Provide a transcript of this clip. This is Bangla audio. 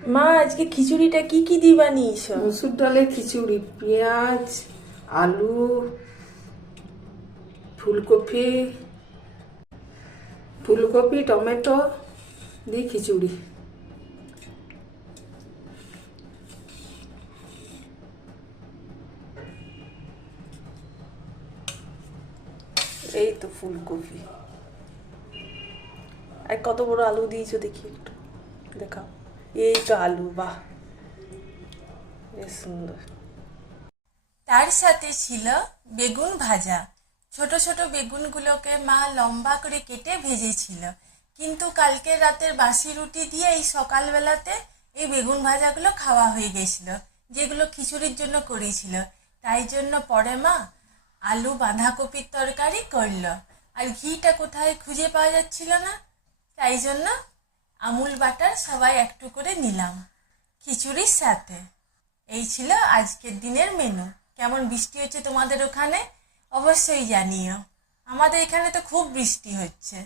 মা, আজকে খিচুড়িটা কি কি দিয়ে বানিয়েছ? মসুর ডালের খিচুড়ি, পেঁয়াজ, আলু, ফুলকপি, টমেটো দিয়ে খিচুড়ি। এই তো ফুলকপি। আর কত বড় আলু দিয়েছো দেখি একটু দেখাও। এই তো আলু, বাহ, বেশ সুন্দর। তার সাথে ছিল বেগুন ভাজা। ছোট ছোট বেগুনগুলোকে মা লম্বা করে কেটে ভেজেছিল, কিন্তু কালকে রাতের বাসি রুটি দিয়ে এই সকালবেলাতে এই বেগুন ভাজাগুলো খাওয়া হয়ে গেছিল, যেগুলো খিচুড়ির জন্য করেছিল। তাই জন্য পরে মা আলু বাঁধাকপির তরকারি করলো। আর ঘিটা কোথায় খুঁজে পাওয়া যাচ্ছিল না, তাই জন্য আমুল বাটার সবাই একটু করে নিলাম খিচুড়ির সাথে। এই ছিল আজকের দিনের মেনু। কেমন বৃষ্টি হচ্ছে তোমাদের ওখানে অবশ্যই জানিও। আমাদের এখানে তো খুব বৃষ্টি হচ্ছে।